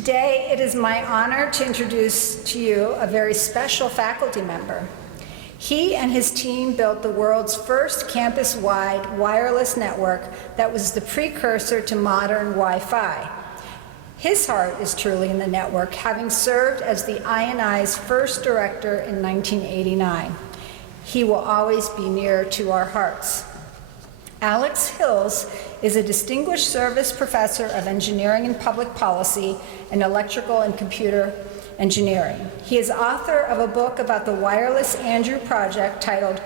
Today, it is my honor to introduce to you a very special faculty member. He and his team built the world's first campus-wide wireless network that was the precursor to modern Wi-Fi. His heart is truly in the network, having served as the INI's first director in 1989. He will always be near to our hearts. Alex Hills is a distinguished service professor of engineering and public policy and electrical and computer engineering. He is author of a book about the Wireless Andrew Project titled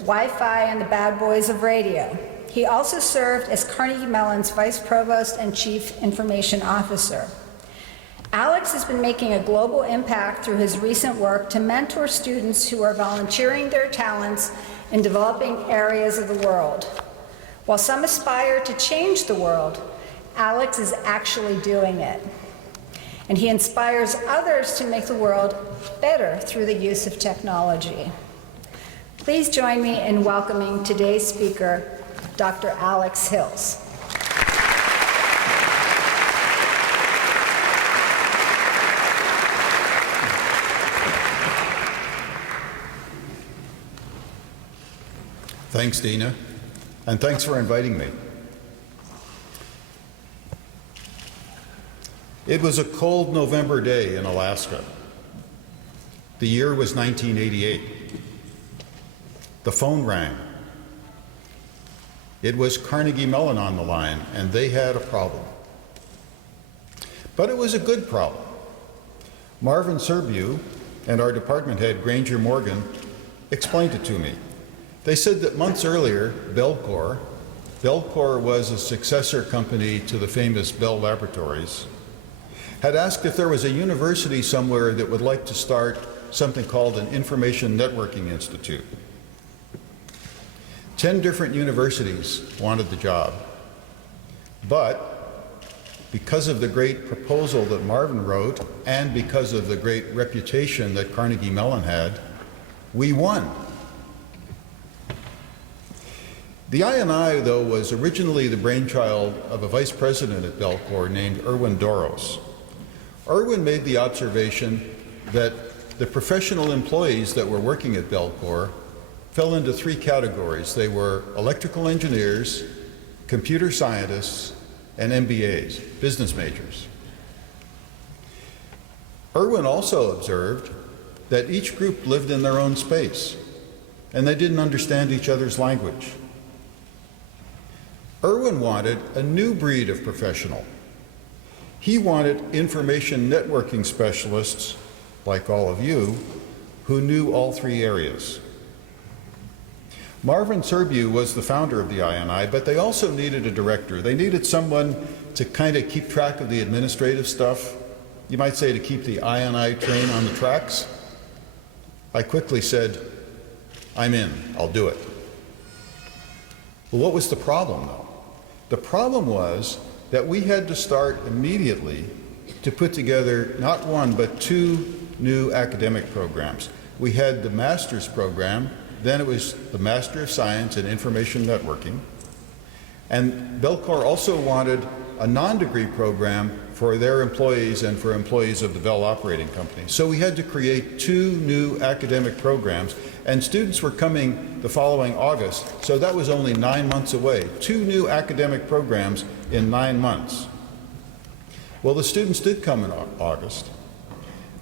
Wi-Fi and the Bad Boys of Radio. He also served as Carnegie Mellon's Vice Provost and Chief Information Officer. Alex has been making a global impact through his recent work to mentor students who are volunteering their talents in developing areas of the world. While some aspire to change the world, Alex is actually doing it. And he inspires others to make the world better through the use of technology. Please join me in welcoming today's speaker, Dr. Alex Hills. Thanks, Dina, and thanks for inviting me. It was a cold November day in Alaska. The year was 1988. The phone rang. It was Carnegie Mellon on the line, and they had a problem. But it was a good problem. Marvin Serbu and our department head, Granger Morgan, explained it to me. They said that months earlier, Bellcore was a successor company to the famous Bell Laboratories, had asked if there was a university somewhere that would like to start something called an Information Networking Institute. 10 different universities wanted the job, but because of the great proposal that Marvin wrote and because of the great reputation that Carnegie Mellon had, we won. The INI, though, was originally the brainchild of a vice president at Bellcore named Erwin Doros. Erwin made the observation that the professional employees that were working at Bellcore fell into three categories. They were electrical engineers, computer scientists, and MBAs, business majors. Erwin also observed that each group lived in their own space, and they didn't understand each other's language. Erwin wanted a new breed of professional. He wanted information networking specialists, like all of you, who knew all three areas. Marvin Serbu was the founder of the INI, but they also needed a director. They needed someone to kind of keep track of the administrative stuff. You might say to keep the INI train on the tracks. I quickly said, I'm in, I'll do it. Well, what was the problem, though? The problem was that we had to start immediately to put together not one, but two new academic programs. We had the master's program, then it was the Master of Science in Information Networking, and Bellcore also wanted a non-degree program for their employees and for employees of the Bell Operating Company. So we had to create two new academic programs, and students were coming the following August, so that was only 9 months away. Two new academic programs in 9 months. Well, the students did come in August,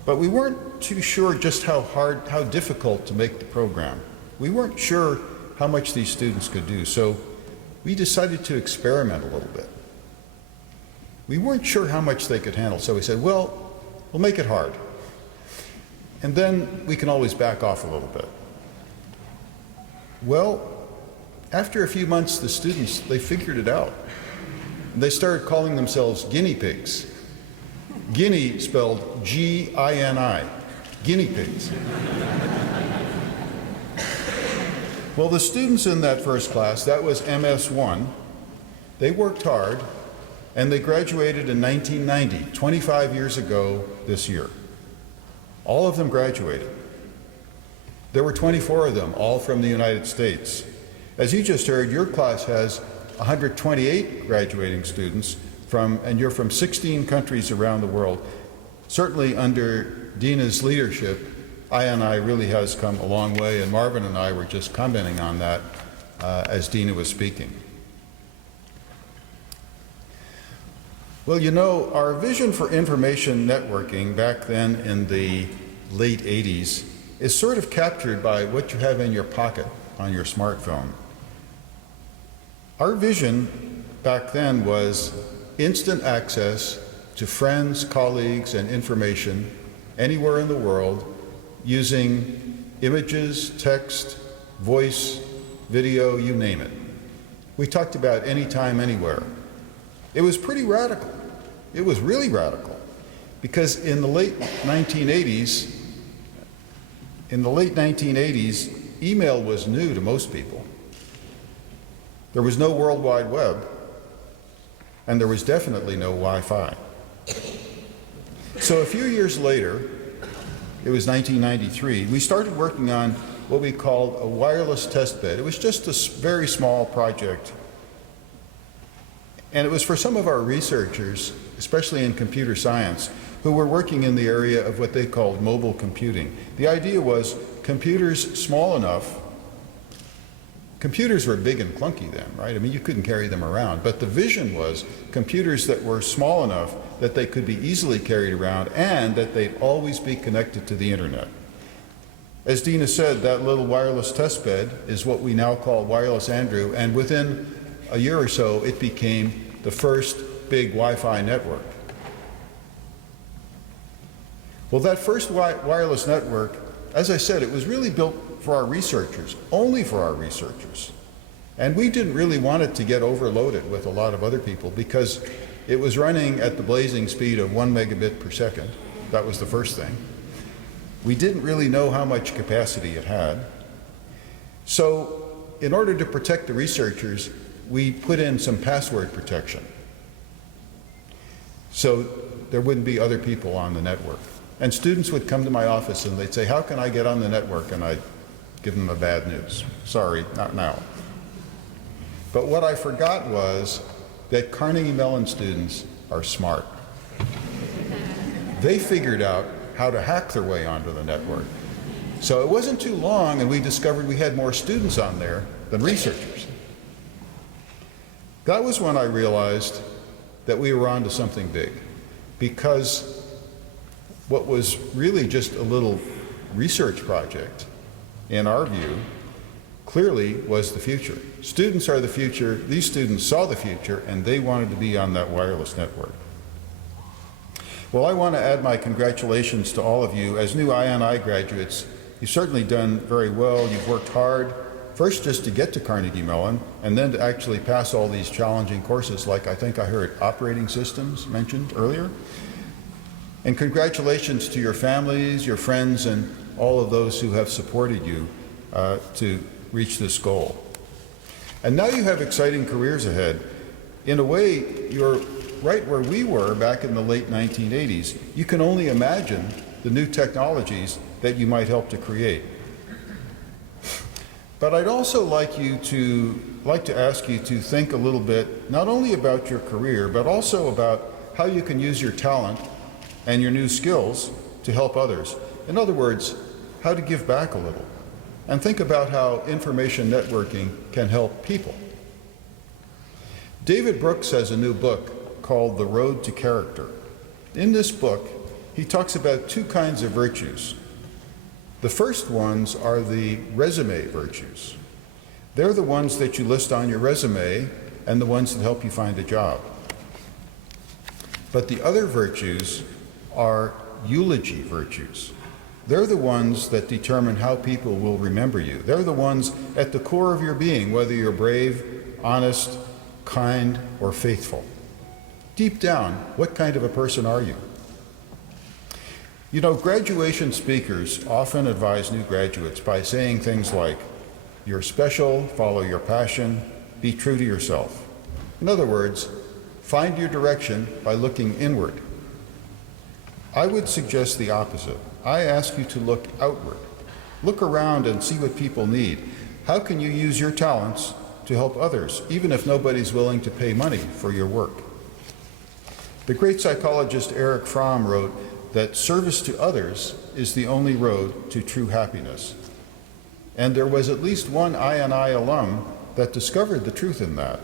but we weren't too sure just how difficult to make the program. We weren't sure how much these students could do, so we decided to experiment a little bit. We weren't sure how much they could handle, so we said, well, we'll make it hard. And then we can always back off a little bit. Well, after a few months, the students, they figured it out. And they started calling themselves guinea pigs. Guinea spelled G-I-N-I, guinea pigs. Well, the students in that first class, that was MS1, they worked hard, and they graduated in 1990, 25 years ago this year. All of them graduated. There were 24 of them, all from the United States. As you just heard, your class has 128 graduating students. and you're from 16 countries around the world. Certainly under Dina's leadership, I&I really has come a long way, and Marvin and I were just commenting on that as Dina was speaking. Well, you know, our vision for information networking back then in the late 80s is sort of captured by what you have in your pocket on your smartphone. Our vision back then was instant access to friends, colleagues, and information anywhere in the world using images, text, voice, video, you name it. We talked about anytime, anywhere. It was pretty radical. It was really radical, because in the late 1980s, email was new to most people. There was no World Wide Web, and there was definitely no Wi-Fi. So a few years later, it was 1993, we started working on what we called a wireless testbed. It was just a very small project. And it was for some of our researchers, especially in computer science, who were working in the area of what they called mobile computing. The idea was computers small enough. Computers were big and clunky then, right? I mean, you couldn't carry them around. But the vision was computers that were small enough that they could be easily carried around and that they'd always be connected to the internet. As Dina said, that little wireless testbed is what we now call Wireless Andrew, and within a year or so, it became the first big Wi-Fi network. Well, that first wireless network, as I said, it was really built for our researchers, only for our researchers. And we didn't really want it to get overloaded with a lot of other people because it was running at the blazing speed of 1 megabit per second. That was the first thing. We didn't really know how much capacity it had. So in order to protect the researchers, we put in some password protection so there wouldn't be other people on the network. And students would come to my office and they'd say, how can I get on the network? And I'd give them the bad news. Sorry, not now. But what I forgot was that Carnegie Mellon students are smart. They figured out how to hack their way onto the network. So it wasn't too long and we discovered we had more students on there than researchers. That was when I realized that we were onto something big, because what was really just a little research project, in our view, clearly was the future. Students are the future. These students saw the future, and they wanted to be on that wireless network. Well, I want to add my congratulations to all of you. As new I&I graduates, you've certainly done very well. You've worked hard, first just to get to Carnegie Mellon, and then to actually pass all these challenging courses, like I think I heard operating systems mentioned earlier. And congratulations to your families, your friends, and all of those who have supported you to reach this goal. And now you have exciting careers ahead. In a way, you're right where we were back in the late 1980s. You can only imagine the new technologies that you might help to create. But I'd also like to ask you to think a little bit, not only about your career, but also about how you can use your talent and your new skills to help others. In other words, how to give back a little. And think about how information networking can help people. David Brooks has a new book called The Road to Character. In this book, he talks about two kinds of virtues. The first ones are the resume virtues. They're the ones that you list on your resume and the ones that help you find a job. But the other virtues are eulogy virtues. They're the ones that determine how people will remember you. They're the ones at the core of your being, whether you're brave, honest, kind, or faithful. Deep down, what kind of a person are you? You know, graduation speakers often advise new graduates by saying things like, you're special, follow your passion, be true to yourself. In other words, find your direction by looking inward. I would suggest the opposite. I ask you to look outward. Look around and see what people need. How can you use your talents to help others, even if nobody's willing to pay money for your work? The great psychologist Erich Fromm wrote that service to others is the only road to true happiness. And there was at least one I&I alum that discovered the truth in that.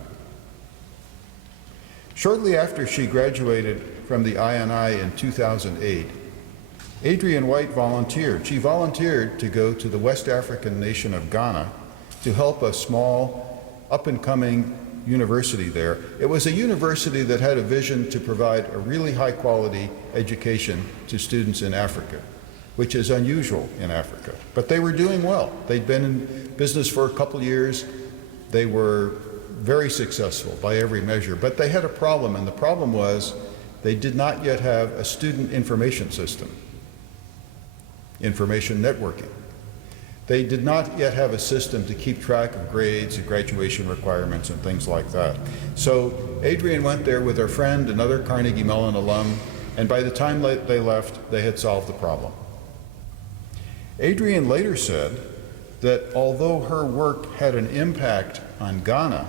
Shortly after she graduated from the I&I in 2008, Adrienne White volunteered. She volunteered to go to the West African nation of Ghana to help a small, up-and-coming university there. It was a university that had a vision to provide a really high-quality education to students in Africa, which is unusual in Africa. But they were doing well. They'd been in business for a couple years. They were very successful by every measure, but they had a problem, and the problem was they did not yet have a student information system, information networking. They did not yet have a system to keep track of grades and graduation requirements and things like that. So Adrienne went there with her friend, another Carnegie Mellon alum, and by the time they left, they had solved the problem. Adrienne later said that although her work had an impact on Ghana,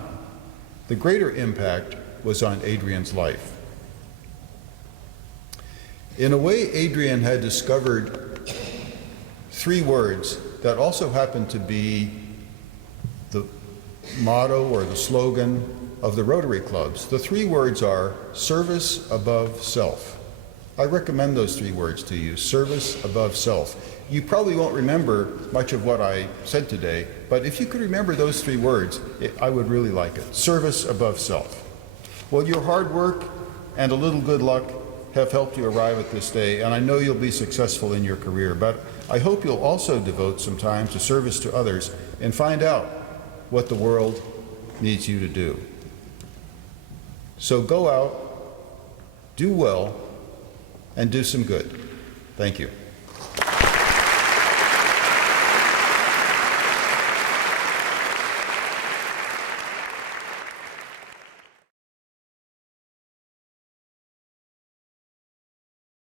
the greater impact was on Adrienne's life. In a way, Adrienne had discovered 3 words that also happened to be the motto or the slogan of the Rotary clubs. The 3 words are service above self. I recommend those 3 words to you, service above self. You probably won't remember much of what I said today, but if you could remember those 3 words, I would really like it. Service above self. Well, your hard work and a little good luck have helped you arrive at this day, and I know you'll be successful in your career, but I hope you'll also devote some time to service to others and find out what the world needs you to do. So go out, do well, and do some good. Thank you.